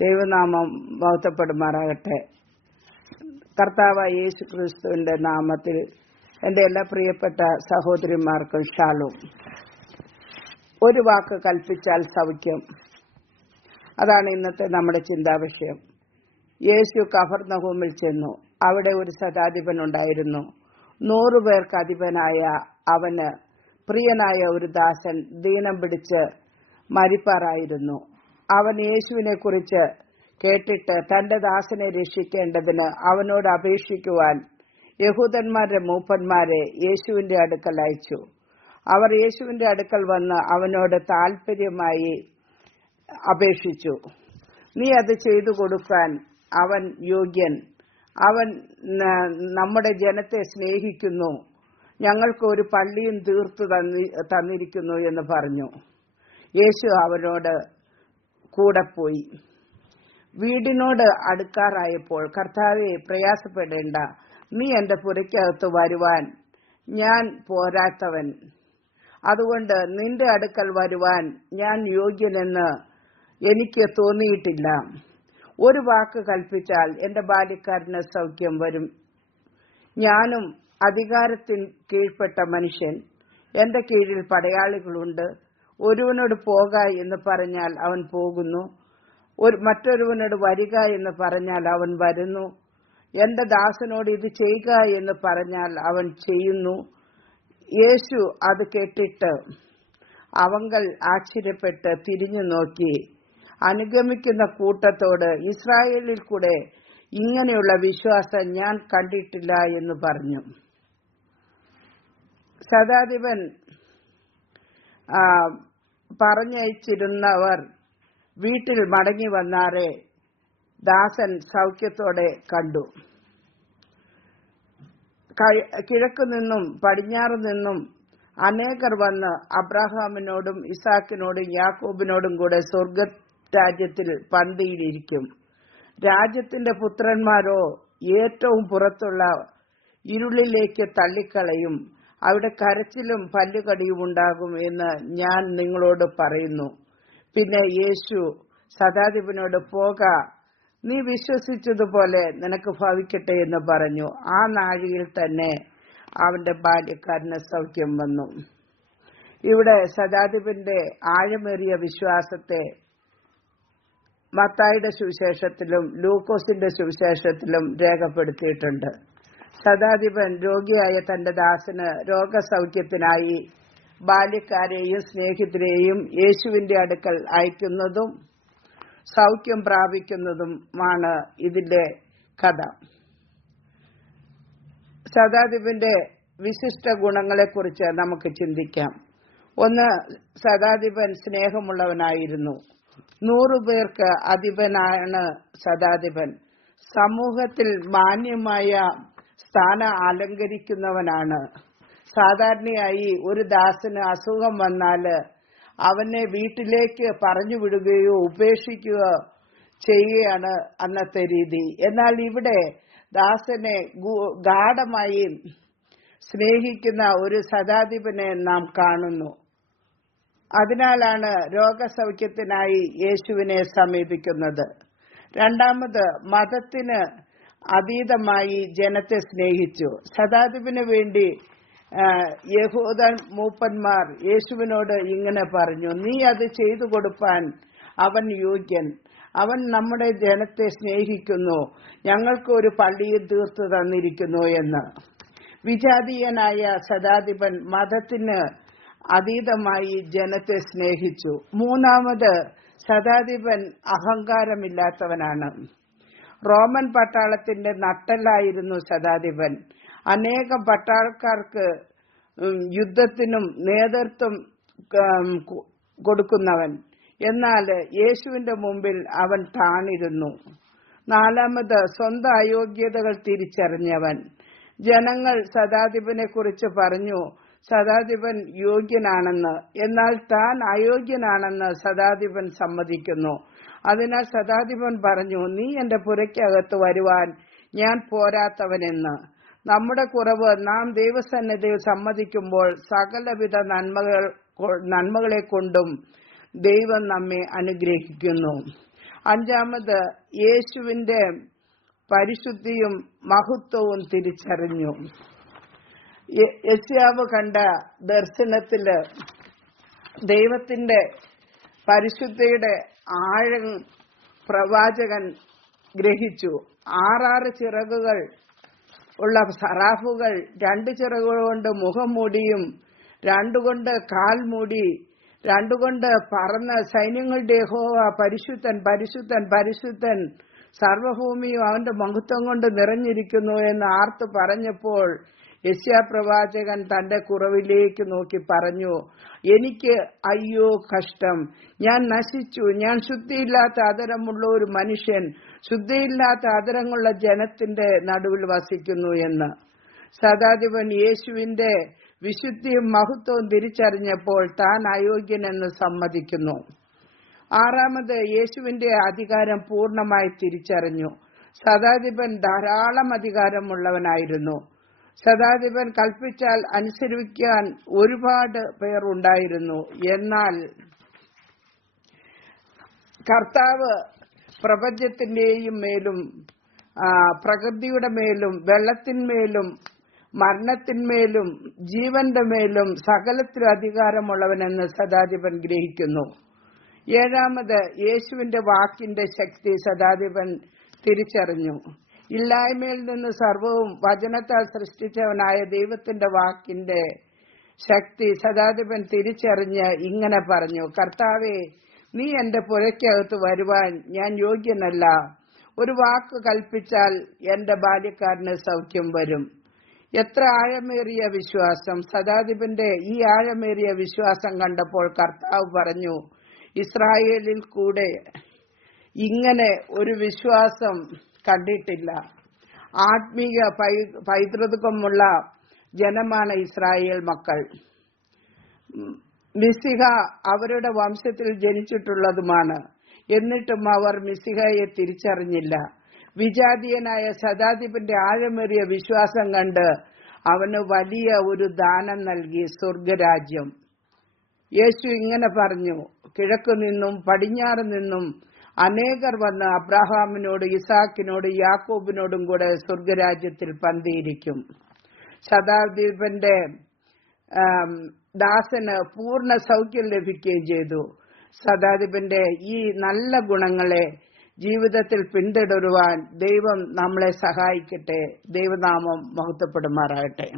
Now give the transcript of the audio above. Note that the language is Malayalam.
ദൈവനാമം ബൗദ്ധപ്പെടുമാറാകട്ടെ കർത്താവായ യേശു ക്രിസ്തുവിന്റെ നാമത്തിൽ എൻ്റെ എല്ലാ പ്രിയപ്പെട്ട സഹോദരിമാർക്കും ഷാലും ഒരു വാക്ക് കൽപ്പിച്ചാൽ സൗഖ്യം. അതാണ് ഇന്നത്തെ നമ്മുടെ ചിന്താവിഷയം യേശു കഫർനഹൂമിൽ ചെന്നു. അവിടെ ഒരു സദാധിപൻ ഉണ്ടായിരുന്നു. നൂറു പേർക്ക് അധിപനായ അവന് പ്രിയനായ ഒരു ദാസൻ ദീനം പിടിച്ച് മരിപ്പാറായിരുന്നു. അവൻ യേശുവിനെ കുറിച്ച് കേട്ടിട്ട് തന്റെ ദാസനെ രക്ഷിക്കേണ്ടതിന് അവനോട് അപേക്ഷിക്കുവാൻ യഹൂദന്മാരുടെ മൂപ്പന്മാരെ യേശുവിന്റെ അടുക്കൽ അയച്ചു. അവർ യേശുവിന്റെ അടുക്കൽ വന്ന് അവനോട് താൽപര്യമായി അപേക്ഷിച്ചു. നീ അത് ചെയ്തു കൊടുക്കാൻ അവൻ യോഗ്യൻ. അവൻ നമ്മുടെ ജനത്തെ സ്നേഹിക്കുന്നു. ഞങ്ങൾക്ക് ഒരു പള്ളിയും തീർത്തു തന്നി- തന്നിരിക്കുന്നു എന്ന് പറഞ്ഞു. യേശു അവനോട് കൂടെ പോയി. വീടിനോട് അടുക്കാറായപ്പോൾ കർത്താവെ പ്രയാസപ്പെടേണ്ട. നീ എന്റെ പുരയ്ക്കകത്ത് വരുവാൻ ഞാൻ പോരാത്തവൻ. അതുകൊണ്ട് നിന്റെ അടുക്കൽ വരുവാൻ ഞാൻ യോഗ്യനെന്ന് എനിക്ക് തോന്നിയിട്ടില്ല. ഒരു വാക്ക് കൽപ്പിച്ചാൽ എന്റെ ബാല്യക്കാരന് സൗഖ്യം വരും. ഞാനും അധികാരത്തിൽ കീഴ്പ്പെട്ട മനുഷ്യൻ. എന്റെ കീഴിൽ പടയാളികളുണ്ട്. ഒരുവനോട് പോക എന്ന് പറഞ്ഞാൽ അവൻ പോകുന്നു. ഒരു മറ്റൊരുവനോട് വരിക എന്ന് പറഞ്ഞാൽ അവൻ വരുന്നു. എന്റെ ദാസനോട് ഇത് ചെയ്യുക എന്ന് പറഞ്ഞാൽ അവൻ ചെയ്യുന്നു. യേശു അത് കേട്ടിട്ട് അവങ്കൽ ആശ്ചര്യപ്പെട്ട് തിരിഞ്ഞു നോക്കി. അനുഗമിക്കുന്ന കൂട്ടത്തോട് ഇസ്രായേലിൽ കൂടെ ഇങ്ങനെയുള്ള വിശ്വാസം ഞാൻ കണ്ടിട്ടില്ല എന്ന് പറഞ്ഞു. സദാധിപൻ പറഞ്ഞയച്ചിരുന്നവർ വീട്ടിൽ മടങ്ങി വന്നാറെ ദാസൻ സൗഖ്യത്തോടെ കണ്ടു. കിഴക്കു നിന്നും പടിഞ്ഞാറ് നിന്നും അനേകർ വന്ന് അബ്രാഹാമിനോടും ഇസാക്കിനോടും യാക്കോബിനോടും കൂടെ സ്വർഗ രാജ്യത്തിൽ പന്തിയിലിരിക്കും. രാജ്യത്തിന്റെ പുത്രന്മാരോ ഏറ്റവും പുറത്തുള്ള ഇരുളിലേക്ക് തള്ളിക്കളയും. അവിടെ കരച്ചിലും പല്ലുകടിയും ഉണ്ടാകും എന്ന് ഞാൻ നിങ്ങളോട് പറയുന്നു. പിന്നെ യേശു സദാധിപനോട് പോക നീ വിശ്വസിച്ചതുപോലെ നിനക്ക് ഭവിക്കട്ടെ എന്ന് പറഞ്ഞു. ആ നാഴികയിൽ തന്നെ അവന്റെ ബാല്യക്കാരന് സൗഖ്യം വന്നു. ഇവിടെ സദാധിപന്റെ ആഴമേറിയ വിശ്വാസത്തെ മത്തായിയുടെ സുവിശേഷത്തിലും ലൂക്കോസിന്റെ സുവിശേഷത്തിലും രേഖപ്പെടുത്തിയിട്ടുണ്ട്. സദാധിപൻ രോഗിയായ തന്റെ ദാസന് രോഗസൗഖ്യത്തിനായി ബാല്യക്കാരെയും സ്നേഹിതരെയും യേശുവിന്റെ അടുക്കൽ അയക്കുന്നതും സൗഖ്യം പ്രാപിക്കുന്നതുമാണ് ഇതിന്റെ കഥ. സദാദിപിന്റെ വിശിഷ്ട ഗുണങ്ങളെക്കുറിച്ച് നമുക്ക് ചിന്തിക്കാം. ഒന്ന് സദാധിപൻ സ്നേഹമുള്ളവനായിരുന്നു. നൂറു പേർക്ക് അധിപനാണ് സദാധിപൻ സമൂഹത്തിൽ മാന്യമായ സ്ഥാനം അലങ്കരിക്കുന്നവനാണ്. സാധാരണയായി ഒരു ദാസന് അസുഖം വന്നാൽ അവനെ വീട്ടിലേക്ക് പറഞ്ഞു വിടുകയോ ഉപേക്ഷിക്കുകയോ ചെയ്യുകയാണ് അന്നത്തെ രീതി. എന്നാൽ ഇവിടെ ദാസനെ ഗാഠമായി സ്നേഹിക്കുന്ന ഒരു സദാധിപനെ നാം കാണുന്നു. അതിനാലാണ് രോഗസൗഖ്യത്തിനായി യേശുവിനെ സമീപിക്കുന്നത്. രണ്ടാമത് മതത്തിന് അതീതമായി ജനത്തെ സ്നേഹിച്ചു. സദാധിപന് വേണ്ടി ആ, യഹൂദ മൂപ്പന്മാർ യേശുവിനോട് ഇങ്ങനെ പറഞ്ഞു നീ അത് ചെയ്തു കൊടുപ്പാൻ അവൻ യോഗ്യൻ. അവൻ നമ്മുടെ ജനത്തെ സ്നേഹിക്കുന്നു. ഞങ്ങൾക്ക് ഒരു പള്ളിയിൽ തീർത്തു തന്നിരിക്കുന്നു എന്ന്. വിജാതീയനായ ശതാധിപൻ മതത്തിന് അതീതമായി ജനത്തെ സ്നേഹിച്ചു. മൂന്നാമത് ശതാധിപൻ അഹങ്കാരമില്ലാത്തവനാണ്. റോമൻ പട്ടാളത്തിന്റെ നട്ടലായിരുന്നു ശതാധിപൻ അനേകം പട്ടാൾക്കാർക്ക് യുദ്ധത്തിനും നേതൃത്വം കൊടുക്കുന്നവൻ. എന്നാൽ യേശുവിന്റെ മുമ്പിൽ അവൻ താണിരുന്നു. നാലാമത് സ്വന്തം അയോഗ്യതകൾ തിരിച്ചറിഞ്ഞവൻ. ജനങ്ങൾ സദാധിപനെ കുറിച്ച് പറഞ്ഞു സദാധിപൻ യോഗ്യനാണെന്ന്. എന്നാൽ താൻ അയോഗ്യനാണെന്ന് സദാധിപൻ സമ്മതിക്കുന്നു. അതിനാൽ സദാധിപൻ പറഞ്ഞു നീ എന്റെ പുരയ്ക്കകത്ത് വരുവാൻ ഞാൻ പോരാത്തവനെന്ന്. നമ്മുടെ കുറവ് നാം ദൈവസന്നിധിയിൽ സമ്മതിക്കുമ്പോൾ സകലവിധ നന്മകൾ നന്മകളെ കൊണ്ടും ദൈവം നമ്മെ അനുഗ്രഹിക്കുന്നു. അഞ്ചാമത് യേശുവിന്റെ പരിശുദ്ധിയും മഹത്വവും തിരിച്ചറിഞ്ഞു. യശ്യാവ് കണ്ട ദർശനത്തിൽ ദൈവത്തിന്റെ പരിശുദ്ധിയുടെ ആഴം പ്രവാചകൻ ഗ്രഹിച്ചു. ആറാറ് ചിറകുകൾ ഉള്ള സറാഫുകൾ രണ്ടു ചിറകുകൾ കൊണ്ട് മുഖം മൂടിയും രണ്ടുകൊണ്ട് കാൽ മൂടി രണ്ടുകൊണ്ട് പറന്ന സൈന്യങ്ങളുടെ യഹോവ പരിശുദ്ധൻ പരിശുദ്ധൻ പരിശുദ്ധൻ സർവഭൂമിയും അവന്റെ മഹത്വം കൊണ്ട് നിറഞ്ഞിരിക്കുന്നു എന്ന് ആർത്ത് പറഞ്ഞപ്പോൾ യശ്യാ പ്രവാചകൻ തന്റെ കുറവിലേക്ക് നോക്കി പറഞ്ഞു എനിക്ക് അയ്യോ കഷ്ടം. ഞാൻ നശിച്ചു. ഞാൻ ശുദ്ധിയില്ലാത്ത അതരമുള്ള ഒരു മനുഷ്യൻ. ശുദ്ധിയില്ലാത്ത ആദരങ്ങളുള്ള ജനത്തിന്റെ നടുവിൽ വസിക്കുന്നു എന്ന്. സദാധിപൻ യേശുവിന്റെ വിശുദ്ധിയും മഹത്വവും തിരിച്ചറിഞ്ഞപ്പോൾ താൻ അയോഗ്യനെന്ന് സമ്മതിക്കുന്നു. ആറാമത് യേശുവിന്റെ അധികാരം പൂർണമായി തിരിച്ചറിഞ്ഞു. സദാധിപൻ ധാരാളം അധികാരമുള്ളവനായിരുന്നു. സദാധിപൻ കൽപ്പിച്ചാൽ അനുസരിക്കാൻ ഒരുപാട് പേർ ഉണ്ടായിരുന്നു. എന്നാൽ കർത്താവ് പ്രപഞ്ചത്തിന്റെയും മേലും പ്രകൃതിയുടെ മേലും വെള്ളത്തിന്മേലും മരണത്തിന്മേലും ജീവന്റെ മേലും സകലത്തിലും അധികാരമുള്ളവനെന്ന് സദാധിപൻ ഗ്രഹിക്കുന്നു. ഏഴാമത് യേശുവിന്റെ വാക്കിന്റെ ശക്തി സദാധിപൻ തിരിച്ചറിഞ്ഞു. ഇല്ലായ്മയിൽ നിന്ന് സർവവും വചനത്താൽ സൃഷ്ടിച്ചവനായ ദൈവത്തിന്റെ വാക്കിന്റെ ശക്തി സദാധിപൻ തിരിച്ചറിഞ്ഞ് ഇങ്ങനെ പറഞ്ഞു കർത്താവെ നീ എന്റെ പുരയ്ക്കകത്ത് വരുവാൻ ഞാൻ യോഗ്യനല്ല. ഒരു വാക്ക് കൽപ്പിച്ചാൽ എന്റെ ബാല്യക്കാരന് സൗഖ്യം വരും. എത്ര ആഴമേറിയ വിശ്വാസം. സദാദിപന്റെ ഈ ആഴമേറിയ വിശ്വാസം കണ്ടപ്പോൾ കർത്താവ് പറഞ്ഞു ഇസ്രായേലിൽ കൂടെ ഇങ്ങനെ ഒരു വിശ്വാസം കണ്ടിട്ടില്ല. ആത്മീയ പൈതൃകമുള്ള ജനമാണ് ഇസ്രായേൽ മക്കൾ. മിസിഹ അവരുടെ വംശത്തിൽ ജനിച്ചിട്ടുള്ളതുമാണ്. എന്നിട്ടും അവർ മിസിഹയെ തിരിച്ചറിഞ്ഞില്ല. വിജാതീയനായ സദാധിപന്റെ ആഴമേറിയ വിശ്വാസം കണ്ട് അവന് വലിയ ഒരു ദാനം നൽകി സ്വർഗരാജ്യം. യേശു ഇങ്ങനെ പറഞ്ഞു കിഴക്കു നിന്നും പടിഞ്ഞാറ് നിന്നും അനേകർ വന്ന് അബ്രഹാമിനോട് ഇസാക്കിനോട് യാക്കോബിനോടും കൂടെ സ്വർഗരാജ്യത്തിൽ പന്തിയിരിക്കും. ശതാധിപന്റെ ആം, ദാസന് പൂർണ സൗഖ്യം ലഭിക്കുകയും ചെയ്തു. സദാധിപന്റെ ഈ നല്ല ഗുണങ്ങളെ ജീവിതത്തിൽ പിന്തുടരുവാൻ ദൈവം നമ്മളെ സഹായിക്കട്ടെ. ദൈവനാമം മഹത്വപ്പെടുമാറാകട്ടെ.